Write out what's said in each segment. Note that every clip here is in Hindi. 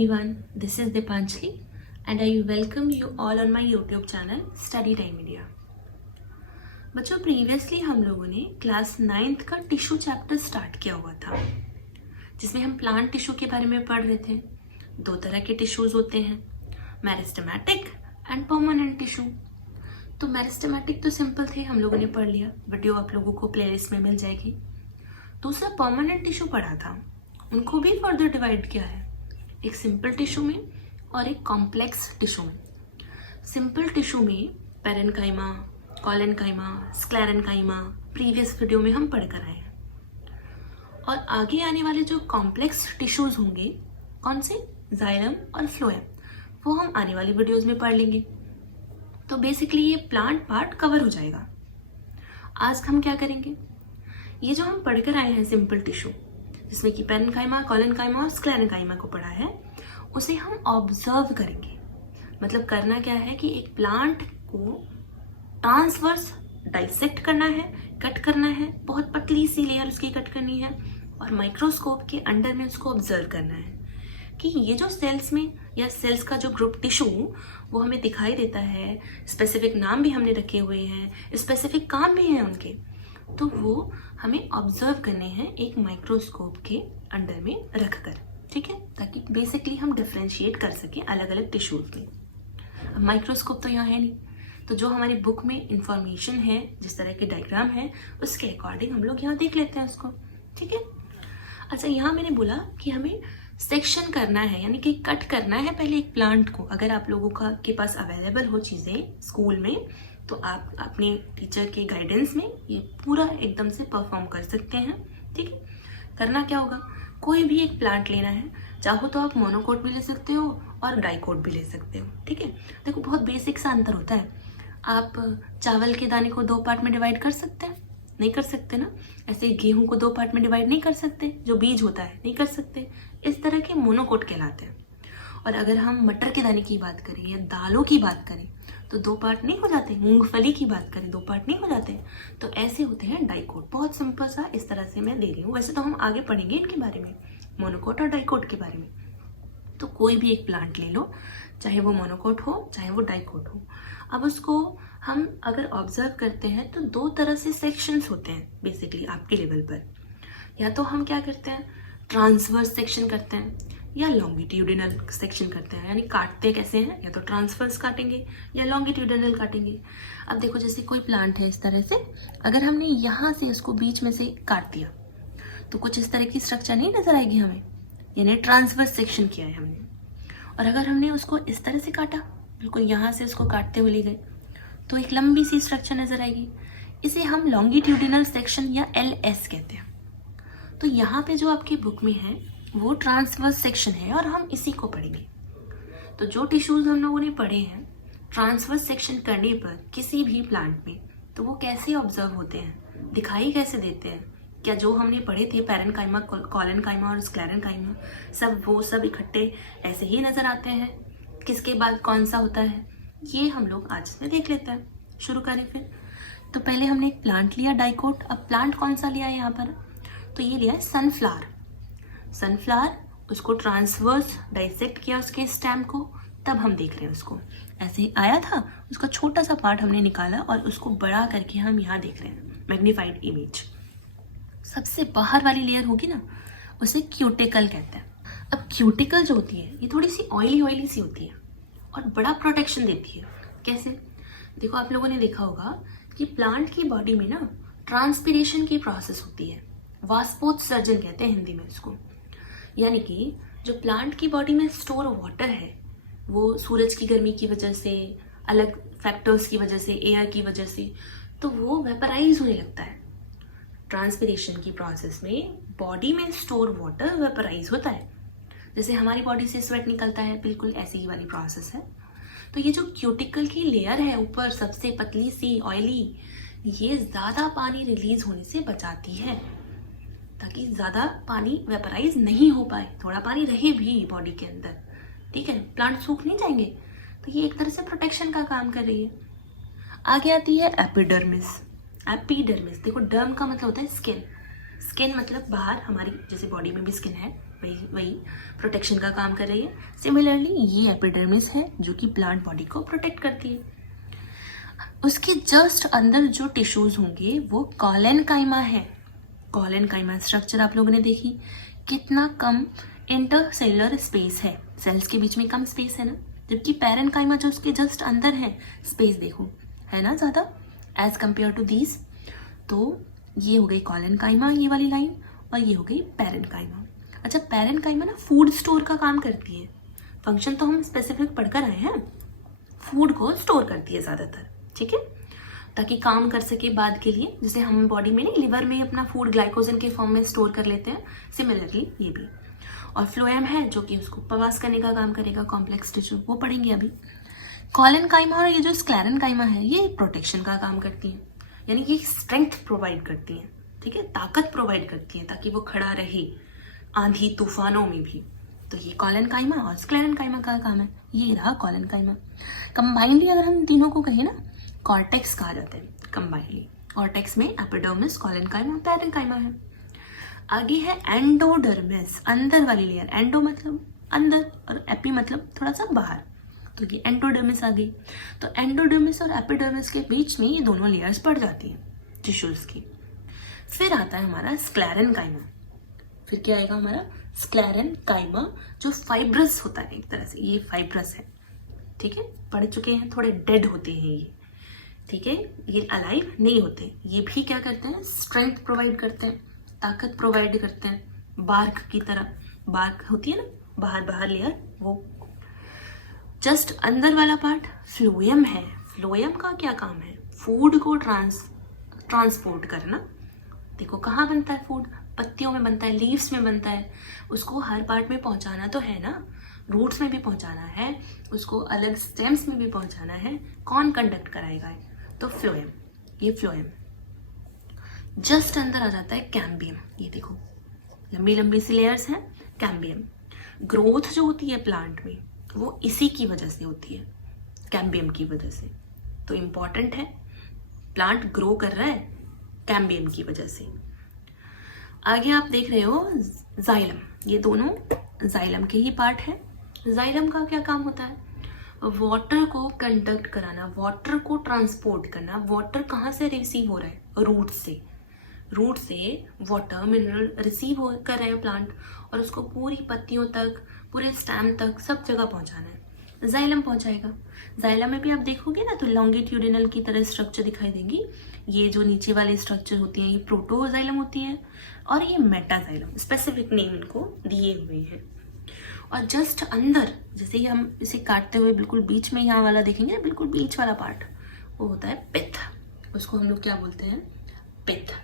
everyone, this is Dipanjali and I welcome you all on my YouTube channel Study Time Media। बच्चों प्रीवियसली हम लोगों ने क्लास 9th का टिश्यू चैप्टर स्टार्ट किया हुआ था जिसमें हम प्लांट टिश्यू के बारे में पढ़ रहे थे। दो तरह के टिश्यूज होते हैं, मेरिस्टेमेटिक एंड परमानेंट टिश्यू। तो मेरिस्टेमेटिक तो सिंपल थे, हम लोगों ने पढ़ लिया, वीडियो आप लोगों को प्लेलिस्ट में मिल जाएगी। दूसरा परमानेंट टिश्यू पढ़ा था, उनको भी फर्दर डिवाइड किया है, एक सिंपल टिश्यू में और एक कॉम्प्लेक्स टिश्यू में। सिंपल टिश्यू में parenchyma, collenchyma, sclerenchyma previous video में हम पढ़ कर आए हैं। और आगे आने वाले जो कॉम्प्लेक्स टिश्यूज होंगे, कौन से, जाइलम और फ्लोएम, वो हम आने वाली वीडियोस में पढ़ लेंगे। तो बेसिकली ये प्लांट पार्ट कवर हो जाएगा। आज हम क्या करेंगे, ये जो हम पढ़कर आए हैं सिंपल टिश्यू जिसमें कि पेरेन्काइमा, कोलेन्काइमा और स्क्लेरेन्काइमा को पढ़ा है, उसे हम ऑब्जर्व करेंगे। मतलब करना क्या है कि एक प्लांट को ट्रांसवर्स डाइसेक्ट करना है, कट करना है, बहुत पतली सी लेयर उसकी कट करनी है और माइक्रोस्कोप के अंडर में उसको ऑब्जर्व करना है कि ये जो सेल्स में या सेल्स का जो ग्रुप टिश्यू वो हमें दिखाई देता है, स्पेसिफिक नाम भी हमने रखे हुए हैं, स्पेसिफिक काम भी हैं उनके, तो वो हमें ऑब्जर्व करने हैं एक माइक्रोस्कोप के अंडर में रखकर, ठीक है, ताकि बेसिकली हम डिफ्रेंशिएट कर सकें अलग अलग टिश्यूज में। अब माइक्रोस्कोप तो यहाँ है नहीं, तो जो हमारी बुक में इंफॉर्मेशन है, जिस तरह के डायग्राम है, उसके अकॉर्डिंग हम लोग यहाँ देख लेते हैं उसको, ठीक है। अच्छा, यहाँ मैंने बोला कि हमें सेक्शन करना है, यानी कि कट करना है पहले एक प्लांट को। अगर आप लोगों के पास अवेलेबल हो चीज़ें स्कूल में, तो आप अपने टीचर के गाइडेंस में ये पूरा एकदम से परफॉर्म कर सकते हैं, ठीक है। करना क्या होगा, कोई भी एक प्लांट लेना है, चाहो तो आप मोनोकोट भी ले सकते हो और डाइकोट भी ले सकते हो, ठीक है। देखो बहुत बेसिक सा अंतर होता है। आप चावल के दाने को 2 पार्ट में डिवाइड कर सकते हैं, नहीं कर सकते ना। ऐसे गेहूं को 2 पार्ट में डिवाइड नहीं कर सकते, जो बीज होता है नहीं कर सकते। इस तरह के मोनोकोट कहलाते हैं। और अगर हम मटर के दाने की बात करें या दालों की बात करें तो 2 पार्ट नहीं हो जाते। मूंगफली की बात करें 2 पार्ट नहीं हो जाते, तो ऐसे होते हैं डाइकोट। बहुत सिंपल सा इस तरह से मैं दे रही हूँ, वैसे तो हम आगे पढ़ेंगे इनके बारे में, मोनोकोट और डाइकोट के बारे में। तो कोई भी एक प्लांट ले लो, चाहे वो मोनोकोट हो चाहे वो डाइकोट हो। अब उसको हम अगर ऑब्जर्व करते हैं तो 2 तरह से सेक्शंस होते हैं बेसिकली आपके लेवल पर। या तो हम क्या करते हैं, ट्रांसवर्स सेक्शन करते हैं या लॉन्गिट्यूडिनल सेक्शन करते हैं, यानी काटते कैसे हैं, या तो ट्रांसवर्स काटेंगे या लॉन्गिट्यूडिनल काटेंगे। अब देखो जैसे कोई प्लांट है इस तरह से, अगर हमने यहाँ से उसको बीच में से काट दिया तो कुछ इस तरह की स्ट्रक्चर नहीं नजर आएगी हमें, यानी ट्रांसवर्स सेक्शन किया है हमने। और अगर हमने उसको इस तरह से काटा, बिल्कुल यहाँ से उसको काटते हुए ले गए, तो एक लंबी सी स्ट्रक्चर नजर आएगी। इसे हम लॉन्गिट्यूडिनल सेक्शन या LS कहते हैं। तो यहाँ पे जो आपकी बुक में है वो ट्रांसवर्स सेक्शन है और हम इसी को पढ़ेंगे। तो जो टिश्यूज हम लोगों ने पढ़े हैं ट्रांसवर्स सेक्शन करने पर किसी भी प्लांट में, तो वो कैसे ऑब्जर्व होते हैं, दिखाई कैसे देते हैं, क्या जो हमने पढ़े थे पेरेन्काइमा, कोलेन्काइमा और स्क्लेरेन्काइमा, वो सब इकट्ठे ऐसे ही नजर आते हैं, किसके बाद कौन सा होता है, ये हम लोग आज इसमें देख लेते हैं। शुरू करें फिर। तो पहले हमने एक प्लांट लिया डाइकोट। अब प्लांट कौन सा लिया है यहाँ पर, तो ये लिया है सनफ्लावर। सनफ्लावर, उसको ट्रांसवर्स डाइसेक्ट किया उसके स्टेम को, तब हम देख रहे हैं उसको। ऐसे ही आया था, उसका छोटा सा पार्ट हमने निकाला और उसको बड़ा करके हम यहाँ देख रहे हैं, मैग्नीफाइड इमेज। सबसे बाहर वाली लेयर होगी ना, उसे क्यूटिकल कहते हैं। अब क्यूटिकल जो होती है ये थोड़ी सी ऑयली सी होती है और बड़ा प्रोटेक्शन देती है। कैसे, देखो आप लोगों ने देखा होगा कि प्लांट की बॉडी में ना ट्रांसपिरेशन की प्रोसेस होती है, वाष्पोत्सर्जन कहते हैं हिंदी में इसको। यानी कि जो प्लांट की बॉडी में स्टोर वाटर है वो सूरज की गर्मी की वजह से, अलग फैक्टर्स की वजह से, एयर की वजह से, तो वो वेपराइज होने लगता है। ट्रांसपिरेशन की प्रोसेस में बॉडी में स्टोर वाटर वेपराइज होता है, जैसे हमारी बॉडी से स्वेट निकलता है, बिल्कुल ऐसी ही वाली प्रोसेस है। तो ये जो क्यूटिकल की लेयर है ऊपर सबसे पतली सी ऑयली, ये ज़्यादा पानी रिलीज होने से बचाती है, ताकि ज़्यादा पानी वेपराइज नहीं हो पाए, थोड़ा पानी रहे भी बॉडी के अंदर, ठीक है, प्लांट सूख नहीं जाएंगे। तो ये एक तरह से प्रोटेक्शन का काम कर रही है। आगे आती है एपिडर्मिस। एपिडर्मिस, देखो डर्म का मतलब होता है स्किन, स्किन मतलब बाहर, हमारी जैसे बॉडी में भी स्किन है, वही वही प्रोटेक्शन का काम कर रही है। सिमिलरली ये एपिडर्मिस है जो कि प्लांट बॉडी को प्रोटेक्ट करती है। उसके जस्ट अंदर जो टिश्यूज होंगे वो कॉलेनकाइमा है। कॉलेनकाइमा स्ट्रक्चर आप लोगों ने देखी, कितना कम इंटरसेलुलर स्पेस है, सेल्स के बीच में कम स्पेस है ना, जबकि पैरेनकाइमा जो उसके जस्ट अंदर है, स्पेस देखो है ना ज़्यादा एज कंपेयर टू दीज। तो ये हो गई कॉलेनकाइमा ये वाली लाइन, और ये हो गई पैरेनकाइमा। अच्छा, पैरेनकाइमा ना फूड स्टोर का काम करती है। फंक्शन तो हम स्पेसिफिक पढ़कर आए हैं, फूड को स्टोर करती है ज़्यादातर, ठीक है, ताकि काम कर सके बाद के लिए। जैसे हम बॉडी में नहीं, लिवर में अपना फूड ग्लाइकोजन के फॉर्म में स्टोर कर लेते हैं, सिमिलरली ये भी। और फ्लोएम है जो कि उसको प्रवास करने का काम करेगा, कॉम्प्लेक्स टिश्यू, वो पढ़ेंगे अभी। कॉलेनकाइमा और ये जो स्क्लेरेनकाइमा है ये प्रोटेक्शन का काम करती है, यानी कि स्ट्रेंथ प्रोवाइड करती है, ठीक है, ताकत प्रोवाइड करती है ताकि वो खड़ा रहे आंधी तूफानों में भी। तो ये कॉलेनकाइमा और स्क्लेरेनकाइमा का काम है। ये रहा कॉलेनकाइमा। कंबाइनली अगर हम तीनों को कहें ना, कॉर्टेक्स कहा जाता है कंबाइनली। कॉर्टेक्स में एपिडर्मिस, कॉलेनकाइमा, पैरेनकाइमा है। आगे है एंडोडर्मिस, अंदर वाली लेयर। एंडो मतलब अंदर और एपी मतलब थोड़ा सा बाहर, तो ये एंडोडर्मिस आ गई। तो एंडोडर्मिस और एपिडर्मिस के बीच में ये दोनों लेयर्स पड़ जाती हैं टिश्यूज की। फिर आता है हमारा स्क्लेरेनकाइमा। फिर क्या आएगा हमारा स्क्लेरेनकाइमा, जो फाइब्रस होता है एक तरह से, ये फाइब्रस है, ठीक है, पढ़ चुके हैं, थोड़े डेड होते हैं ये, ठीक है, ये अलाइव नहीं होते। ये भी क्या करते हैं, स्ट्रेंथ प्रोवाइड करते हैं, ताकत प्रोवाइड करते हैं, बार्क की तरह। बार्क होती है ना बाहर बाहर लेयर, वो। जस्ट अंदर वाला पार्ट फ्लोएम है। फ्लोएम का क्या काम है, फूड को ट्रांसपोर्ट करना। देखो कहाँ बनता है फूड, पत्तियों में बनता है, लीव्स में बनता है, उसको हर पार्ट में पहुंचाना तो है ना, रूट्स में भी पहुंचाना है, उसको अलग स्टेम्स में भी पहुंचाना है। कौन कंडक्ट कराएगा, तो फ्लोएम, ये फ्लोएम। जस्ट अंदर आ जाता है कैम्बियम। ये देखो लंबी लंबी सी लेयर्स हैं, कैम्बियम। ग्रोथ जो होती है प्लांट में वो इसी की वजह से होती है, कैम्बियम की वजह से। तो इम्पॉर्टेंट है, प्लांट ग्रो कर रहा है कैम्बियम की वजह से। आगे आप देख रहे हो जाइलम, ये दोनों जाइलम के ही पार्ट है। जाइलम का क्या काम होता है, वाटर को कंडक्ट कराना, वाटर को ट्रांसपोर्ट करना। वाटर कहाँ से रिसीव हो रहा है, रूट से। रूट से वाटर मिनरल रिसीव कर रहे हैं प्लांट, और उसको पूरी पत्तियों तक, पूरे स्टेम तक, सब जगह पहुंचाना है। जाइलम पहुंचाएगा। जाइलम में भी आप देखोगे ना तो लॉन्गिट्यूडिनल की तरह स्ट्रक्चर दिखाई देगी। ये जो नीचे वाले स्ट्रक्चर होती हैं ये प्रोटोजाइलम होती है, और ये मेटाजाइलम, स्पेसिफिक नेम इनको दिए हुए हैं। और जस्ट अंदर, जैसे ही हम इसे काटते हुए बिल्कुल बीच में यहाँ वाला देखेंगे, बिल्कुल बीच वाला पार्ट, वो होता है पिथ। उसको हम लोग क्या बोलते हैं, पिथ।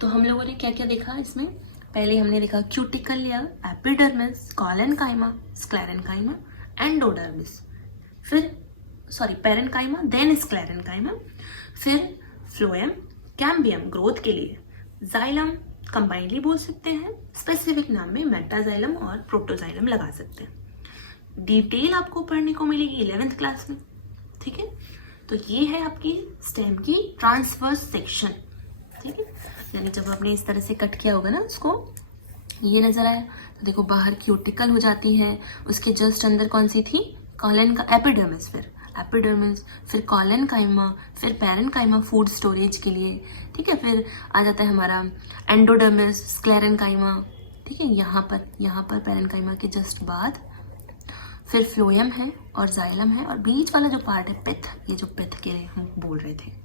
तो हम लोगों ने क्या क्या देखा इसमें, पहले हमने देखा cuticle layer, epidermis, collenchyma, sclerenchyma, endodermis, फिर पैरेनकाइमा, देन स्क्लेरेनकाइमा, फिर फ्लोएम, कैम्बियम ग्रोथ के लिए, जाइलम कंबाइनली बोल सकते हैं, स्पेसिफिक नाम में मेटाजाइलम और प्रोटोजाइलम लगा सकते हैं। डिटेल आपको पढ़ने को मिलेगी 11th क्लास में, ठीक है। तो ये है आपकी स्टेम की ट्रांसवर्स सेक्शन, ठीक है। यानी जब आपने इस तरह से कट किया होगा ना उसको, ये नजर आया, तो देखो बाहर क्यूटिकल हो जाती है, उसके जस्ट अंदर कौन सी थी, कॉलन का एपिडर्मिस, फिर एपिडर्मिस, फिर कॉलेनकाइमा, फिर पैरेनकाइमा फूड स्टोरेज के लिए, ठीक है। फिर आ जाता है हमारा एंडोडर्मिस, स्क्लेरेनकाइमा, ठीक है, यहाँ पर पैरेनकाइमा के जस्ट बाद फिर फ्लोएम है और जाइलम है, और बीच वाला जो पार्ट है पिथ, ये जो पिथ के हम बोल रहे थे।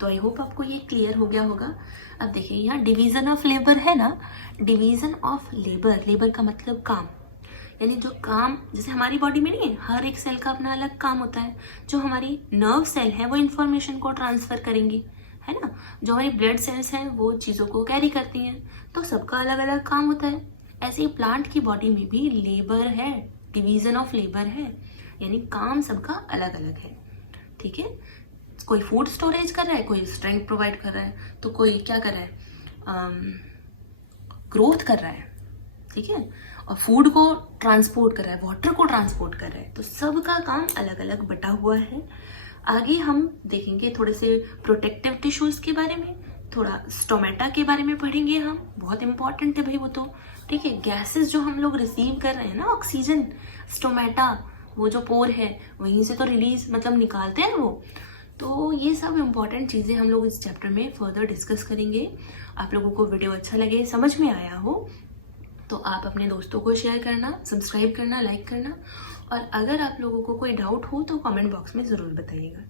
तो आई होप आपको ये क्लियर हो गया होगा। अब देखिए यहाँ डिवीजन ऑफ लेबर है ना, डिवीजन ऑफ लेबर, लेबर का मतलब काम, यानी जो काम जैसे हमारी बॉडी में नहीं है, हर एक सेल का अपना अलग काम होता है। जो हमारी नर्व सेल है वो इंफॉर्मेशन को ट्रांसफर करेंगी, है ना, जो हमारी ब्लड सेल्स हैं वो चीज़ों को कैरी करती हैं, तो सबका अलग अलग काम होता है। ऐसे ही प्लांट की बॉडी में भी लेबर है, डिवीजन ऑफ लेबर है, यानी काम सबका अलग अलग है, ठीक है। कोई फूड स्टोरेज कर रहा है, कोई स्ट्रेंथ प्रोवाइड कर रहा है, तो कोई क्या कर रहा है, ग्रोथ कर रहा है, ठीक है, और फूड को ट्रांसपोर्ट कर रहा है, वाटर को ट्रांसपोर्ट कर रहा है। तो सबका काम अलग अलग बटा हुआ है। आगे हम देखेंगे थोड़े से प्रोटेक्टिव टिश्यूज के बारे में, थोड़ा स्टोमेटा के बारे में पढ़ेंगे हम, बहुत इंपॉर्टेंट है भाई वो तो, ठीक है। गैसेस जो हम लोग रिसीव कर रहे हैं ना, ऑक्सीजन, स्टोमेटा, वो जो पोर है वहीं से तो रिलीज मतलब निकालते हैं वो। तो ये सब इम्पॉर्टेंट चीज़ें हम लोग इस चैप्टर में फर्दर डिस्कस करेंगे। आप लोगों को वीडियो अच्छा लगे, समझ में आया हो, तो आप अपने दोस्तों को शेयर करना, सब्सक्राइब करना, लाइक करना, और अगर आप लोगों को कोई डाउट हो तो कमेंट बॉक्स में ज़रूर बताइएगा।